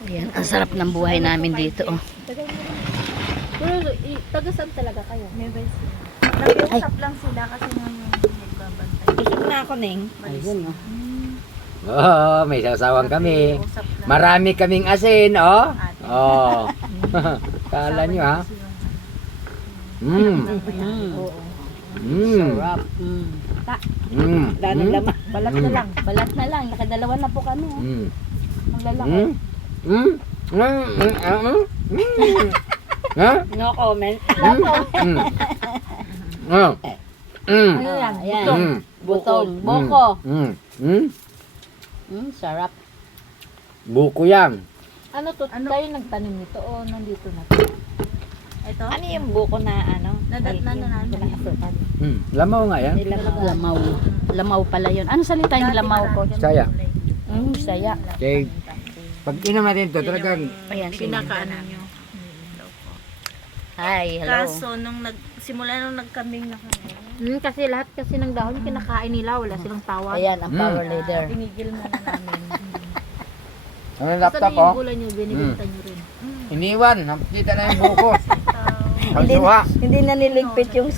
Ayan, ang sarap ng buhay namin dito. Oh. Pero taga-saan talaga kayo? Never seen. Nakiusap lang sila kasi nung nagbabantay. Busog na ako, Neng. Ayun, oh. Oo, may sasawang kami. Nakiusap lang. Marami kaming asin, oh. Oh. Kala nyo, ha? Mm. Oo. Mm. Sarap. Mm. Mm. Dahil Mm. laman. Balat na lang. Balat na lang. Nakadalawa na po kami. Oh. Mm. Ang lalaki. Mm. Mm. Mm. Mm. Mm. Ha? No comment. Mm. Mm. Oh. Mm. Ano yan? Ayan. Butong. Mm. Butong. Boko. Mm. Mm. Sarap. Buko yan. Ano to? Ano? Tayo nagtanim nito o nandito na to? Ito? Ano yung buko na ano? Nadatnan na namin. Pinakasukan. Mm. Lamaw nga yan. Lamaw. Lamaw pala yun. Ano salita yung lamaw ko? Saya. Saya. Okay. Pag inom natin to, talagang Ayan, Pinakaano nyo. Hi, hello. Kaso, simula nung nagkambing na kami, Kasi lahat kasi ng dahon kinakain nila. Wala silang tawag. Ayan, ang power leader. tinigil muna namin. ano yung Basta laptop na ko? yung gulay nyo, binibenta nyo rin. Iniwan. Nakita na yung buko. Ang suha. Hindi na niligpit yung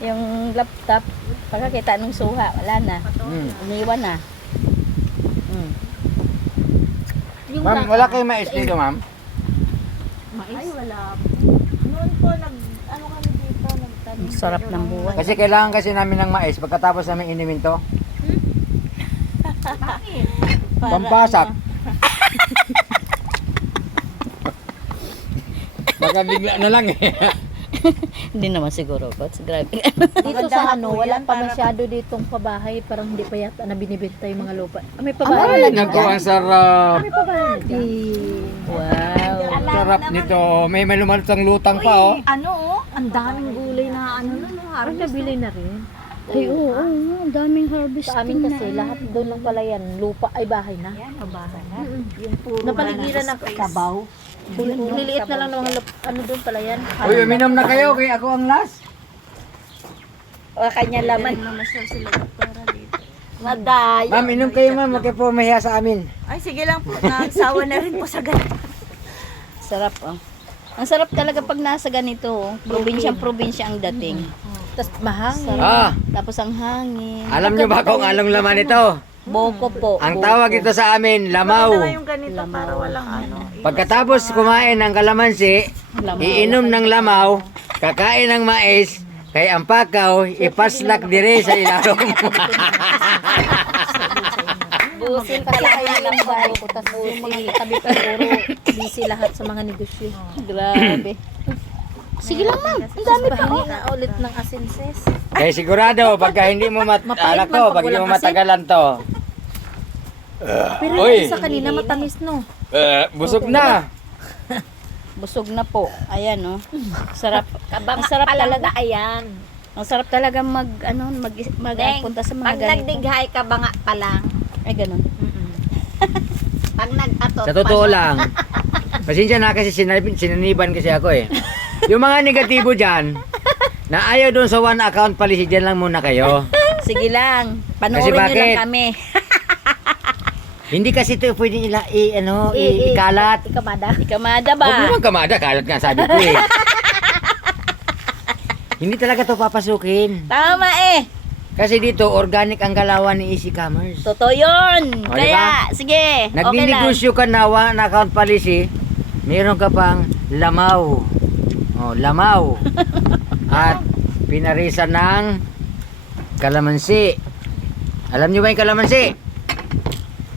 yung laptop. Pagkakita nung suha, wala na. Mm. Iniwan na. Yung Ma'am, wala kayong mais dito, ma'am? mais. Ay, wala. Noon po, ano kami dito, nagtanim. Ang sarap ng buhay. Kasi kailangan kasi namin ng mais pagkatapos namin inumin to. Pampasak. Baka bigla na lang eh. Hindi naman siguro, Coach. Grabe. Dito sa ano, po wala yan, pa para- masyado ditong pabahay. Parang hindi pa yata na binibenta yung mga lupa. May pabahay Ay, na naku, ang sarap. May pabahay na dyan. Wow. Sarap nito. May lumalutang lutang pa, oh. Ano, oh? Ang daming gulay na ano na, harap nabili na rin. Ay, oo, ang daming harvest. Sa amin kasi, lahat doon lang pala yan. Lupa ay bahay na. Pabahay na. Mm-mm. Yung puro Napaligiran ng kabaw. Liliit na lang ng mga ano doon pala yan. Uy, uminom na kayo, kaya ako ang last. O, kanya laman. Namasyal sila doktora dito. Maday. Ma'am, inom kayo, ma'am. Huwag kayo po mahiya sa amin. Ay, sige lang po. Nagsawa na rin po sa ganito. Sarap, oh. Ang sarap talaga pag nasa ganito, oh. Probinsya ang dating. Tapos mahangin. Ah, Tapos ang hangin. alam nyo ba kung anong laman ito? Boko po. Ang boko. tawag ito sa amin, lamaw. Ano yung ganito para walang ano. Pagkatapos kumain ng kalamansi, Lamaw. iinom ng lamaw, kakain ng mais, kay ang pakaw, ipaslak dire sa ilalim. Busin pala kayo ng bahay. Tapos yung mga tabi pa puro busy lahat sa mga negosyo. Grabe. Sige lang, ma'am. Ang dami pa, Pahingi oh. nga ulit ng asin, sis. Kaya sigurado, pagka hindi mo Mapait man ko, pag pag hindi mo walang asin. matagalan to, Pero Uy. yung sa kanina matamis, no? busog na. Busog na po. Ayan, oh. Sarap. Ang sarap talaga. ayan. Ang sarap talaga magpunta sa mga Pag ganito. nagdighay ka ba nga pa lang, Ay, ganun. pag nag-atot Sa totoo lang, pasensya na kasi sinaniban kasi ako eh. Yung mga negatibo dyan, na ayaw doon sa one account policy, dyan lang muna kayo. Sige lang. Kasi Panoorin nyo lang bakit? kami. Hindi kasi ito pwede ikalat. Ikamada. Ikamada Huwag mo ba? bang kamada, kalat nga sabi ko eh. Hindi talaga to papasukin. Tama eh. Kasi dito, organic ang galawan ni Easy Commerce. Totoo yun. O, Kaya, sige. Okay lang. Nagninegosyo ka na one account policy, meron ka pang lamaw. Oh, lamaw. At pinarisan ng kalamansi. Alam niyo ba yung kalamansi?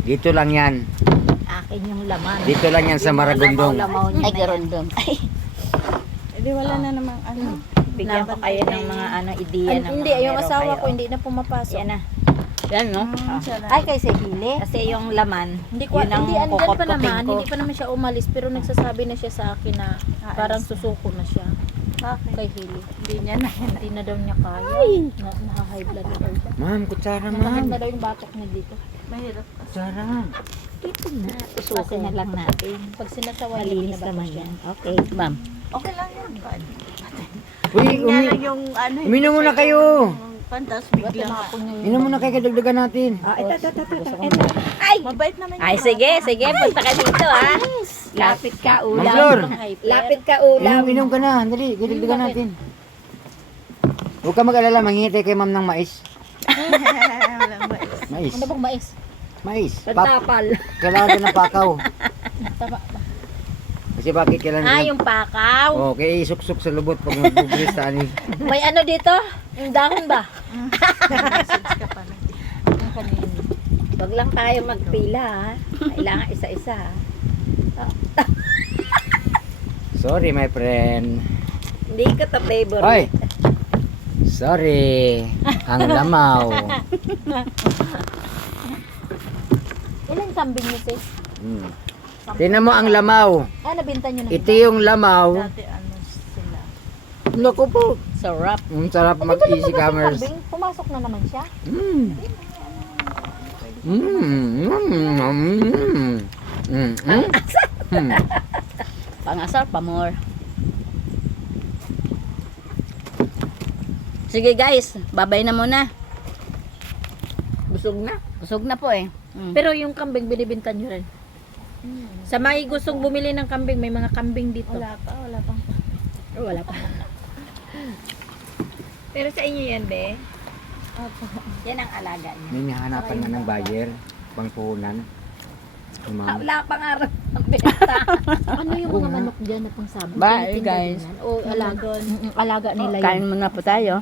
Dito lang yan. Akin yung laman. Dito lang yan sa Maragondong. Lamaw niya Ay, na garon doon. Ay, Hindi, wala na namang ano. bigyan ko kayo ng mga ideya yan. ng Hindi, mga yung meron asawa kayo. ko hindi na pumapasok. Yan na. Yan, no? Ay, kay Sehile. Kasi yung laman, Hindi ko, yun ang hindi, andyan pa kukot-kuting naman, ko. hindi pa naman siya umalis, pero nagsasabi na siya sa akin na parang susuko na siya Bakit? kay Hili. Hindi niya na. Hindi na daw niya kaya. Naka-high blood na daw siya. Ma'am, kutsara Nakahan ma'am. na daw yung batok niya dito. Mahirap kasi. Kutsara. Dito na. Usukin na lang natin. Pag sinasaway niya, Malinis binabato naman siya. yan. Okay, ma'am. Okay lang yan. Uy, Nga lang yung ano. uminom muna kayo. Pantas bigla. Tumapon niya yung Inom muna kayo, kadagdagan natin. Ay, Ay! Mabait naman Ay, sige, sige. Punta ka dito, ha? Lapit ka, Ma'am ulam. Flor, Lapit ka, ulam. inom ka na. Dali, giligdigan natin. Huwag ka mag-alala, manghihintay kay ma'am ng mais. Walang bait. Mais. Ano bang mais? Mais. Tapal. Kailangan din ng pakaw. Tama. Kasi bakit kailangan Ah, din yung pakaw. Oh, kaya isuk-suk sa lubot pag nagbubulis ta ani. May ano dito? Yung dahon ba? Message ka pa na. Ang kanina. Huwag lang tayo magpila, ha? Kailangan isa-isa, ha? Sorry, my friend. Hindi ko to favorite. Hoy. Sorry. Ang lamaw. Ilan kambing niyo, sis? Hmm. Tingnan mo ang lamaw. Ah, nabinta niyo na. Ito yung lamaw. Dati ano sila. Naku po. Sarap. Ang sarap Hindi ko mag-easy lumabas yung commerce. kambing. Pumasok na naman siya. Mm. Pangasar pa more. Sige guys, babay na muna. Busog na. Busog na po eh. Pero yung kambing, binibinta niyo rin. Sa may gustong bumili ng kambing, may mga kambing dito. Wala pa, wala pang. Wala pa. Pero sa inyo yan, be? Yan ang alaga niya. May nahanapan nga ng buyer. Pangpuhunan. Yung mga- Wala pang araw ng benta. Ano yung mga manok dyan na pang sabon? Bye, Tinitinda guys. din yan? O alaga? Alaga nila yun. Kain muna po tayo.